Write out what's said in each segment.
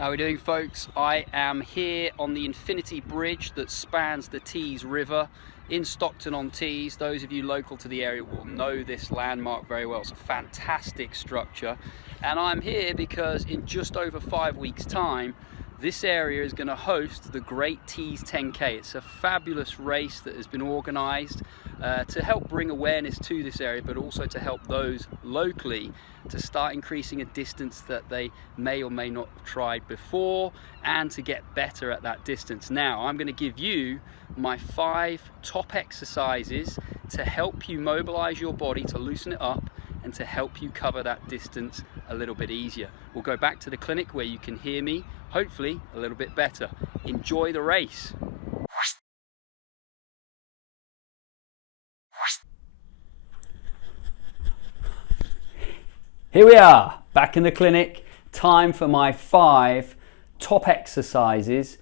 How are we doing, folks? I am here on the Infinity Bridge that spans the Tees River in Stockton-on-Tees. Those of you local to the area will know this landmark very well. It's a fantastic structure, and I'm here because in just over 5 weeks' time this area is going to host the Great Tees 10K. It's a fabulous race that has been organised to help bring awareness to this area, but also to help those locally to start increasing a distance that they may or may not have tried before, and to get better at that distance. Now, I'm going to give you my 5 top exercises to help you mobilize your body, to loosen it up, and to help you cover that distance a little bit easier. We'll go back to the clinic where you can hear me, hopefully a little bit better. Enjoy the race. Here we are, back in the clinic. Time for my 5 top exercises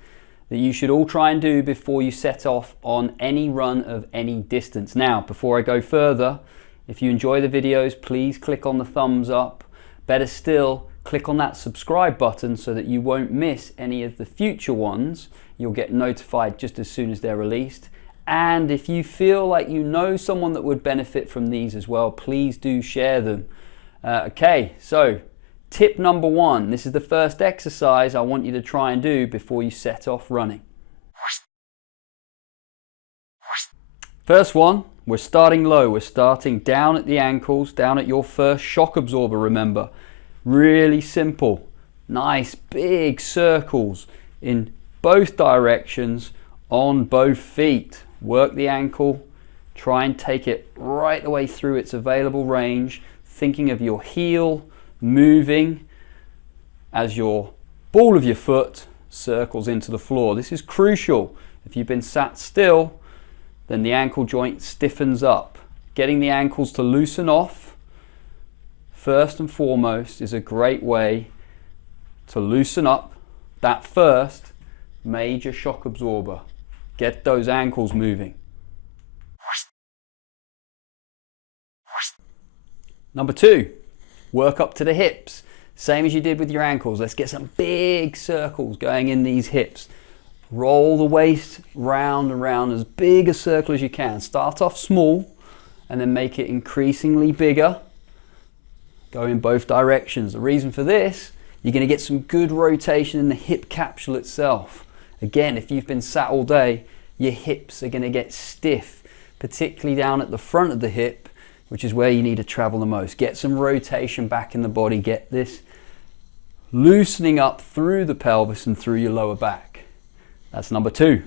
that you should all try and do before you set off on any run of any distance. Now, before I go further, if you enjoy the videos, please click on the thumbs up. Better still, click on that subscribe button so that you won't miss any of the future ones. You'll get notified just as soon as they're released. And if you feel like you know someone that would benefit from these as well, please do share them. Okay, so tip number 1. This is the first exercise I want you to try and do before you set off running. First one, we're starting low. We're starting down at the ankles, down at your first shock absorber, remember. Really simple. Nice big circles in both directions on both feet. Work the ankle. Try and take it right the way through its available range, thinking of your heel moving as your ball of your foot circles into the floor. This is crucial. If you've been sat still, then the ankle joint stiffens up. Getting the ankles to loosen off, first and foremost, is a great way to loosen up that first major shock absorber. Get those ankles moving. Number 2, work up to the hips. Same as you did with your ankles. Let's get some big circles going in these hips. Roll the waist round and round, as big a circle as you can. Start off small and then make it increasingly bigger. Go in both directions. The reason for this, you're going to get some good rotation in the hip capsule itself. Again, if you've been sat all day, your hips are going to get stiff, particularly down at the front of the hip, which is where you need to travel the most. Get some rotation back in the body. Get this loosening up through the pelvis and through your lower back. That's number 2.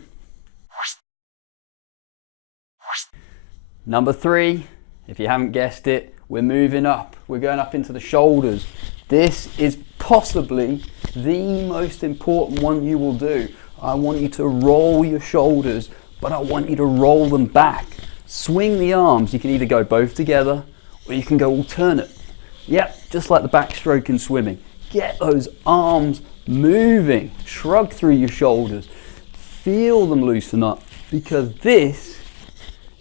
Number 3, if you haven't guessed it, we're moving up. We're going up into the shoulders. This is possibly the most important one you will do. I want you to roll your shoulders, but I want you to roll them back. Swing the arms. You can either go both together or you can go alternate. Yep, just like the backstroke in swimming. Get those arms moving. Shrug through your shoulders. Feel them loosen up, because this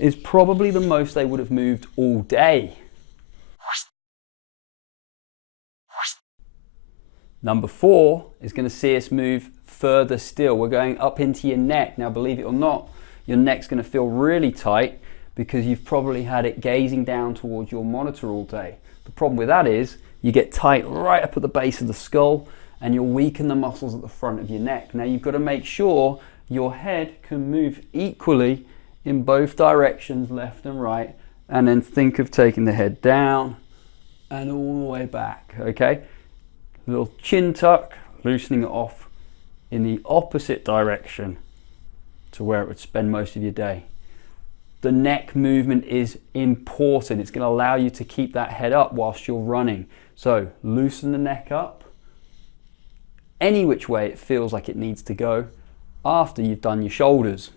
is probably the most they would have moved all day. Number 4 is going to see us move further still. We're going up into your neck. Now, believe it or not, your neck's going to feel really tight because you've probably had it gazing down towards your monitor all day. The problem with that is you get tight right up at the base of the skull and you'll weaken the muscles at the front of your neck. Now, you've got to make sure your head can move equally in both directions, left and right, and then think of taking the head down and all the way back, okay? A little chin tuck, loosening it off in the opposite direction to where it would spend most of your day. The neck movement is important. It's going to allow you to keep that head up whilst you're running. So loosen the neck up any which way it feels like it needs to go after you've done your shoulders.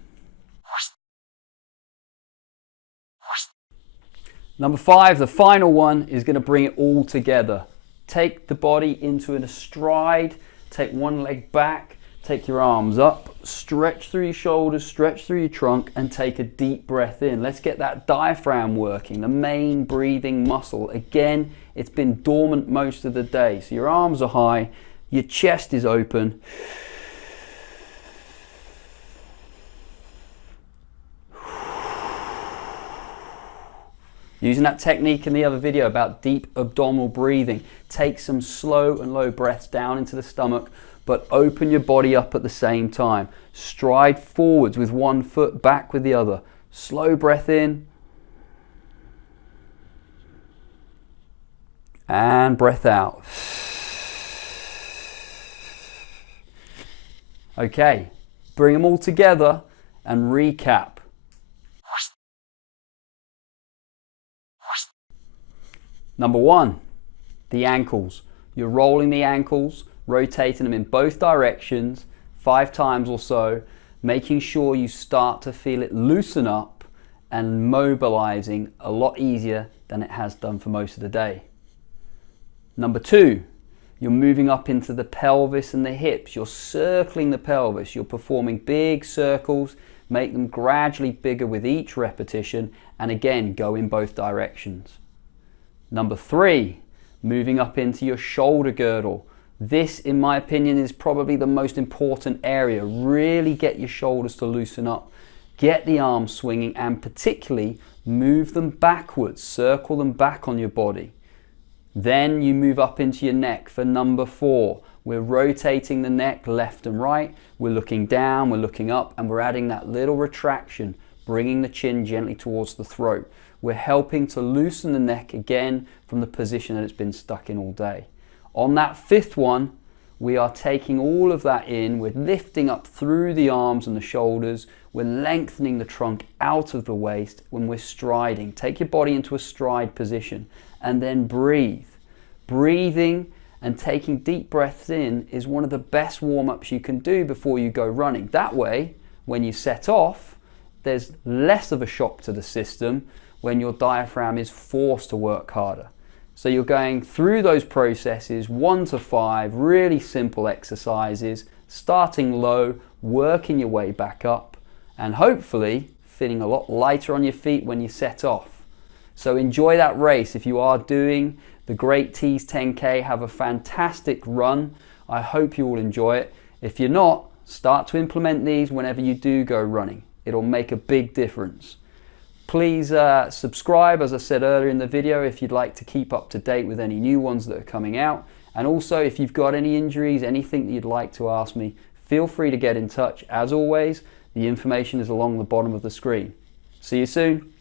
Number 5, the final one, is going to bring it all together. Take the body into an astride, take one leg back, take your arms up, stretch through your shoulders, stretch through your trunk, and take a deep breath in. Let's get that diaphragm working, the main breathing muscle. Again, it's been dormant most of the day, so your arms are high, Your chest is open. Using that technique in the other video about deep abdominal breathing, take some slow and low breaths down into the stomach, but open your body up at the same time. Stride forwards with one foot, back with the other. Slow breath in. And breath out. Okay, bring them all together and recap. Number one, the ankles. You're rolling the ankles, rotating them in both directions 5 times or so, making sure you start to feel it loosen up and mobilizing a lot easier than it has done for most of the day. Number two, you're moving up into the pelvis and the hips. You're circling the pelvis. You're performing big circles, make them gradually bigger with each repetition, and again, go in both directions. Number three, moving up into your shoulder girdle. This, in my opinion, is probably the most important area. Really get your shoulders to loosen up. Get the arms swinging and particularly move them backwards. Circle them back on your body. Then you move up into your neck for number four. We're rotating the neck left and right. We're looking down, we're looking up, and we're adding that little retraction, bringing the chin gently towards the throat. We're helping to loosen the neck again from the position that it's been stuck in all day. On that fifth one, we are taking all of that in. We're lifting up through the arms and the shoulders. We're lengthening the trunk out of the waist when we're striding. Take your body into a stride position and then breathe. Breathing and taking deep breaths in is one of the best warm-ups you can do before you go running. That way, when you set off, there's less of a shock to the system when your diaphragm is forced to work harder. So you're going through those processes 1 to 5, really simple exercises, starting low, working your way back up, and hopefully feeling a lot lighter on your feet when you set off. So enjoy that race. If you are doing the Great Tees 10K, have a fantastic run. I hope you will enjoy it. If you're not, start to implement these whenever you do go running. It'll make a big difference. Please subscribe, as I said earlier in the video, if you'd like to keep up to date with any new ones that are coming out. And also, if you've got any injuries, anything that you'd like to ask me, feel free to get in touch. As always, the information is along the bottom of the screen. See you soon.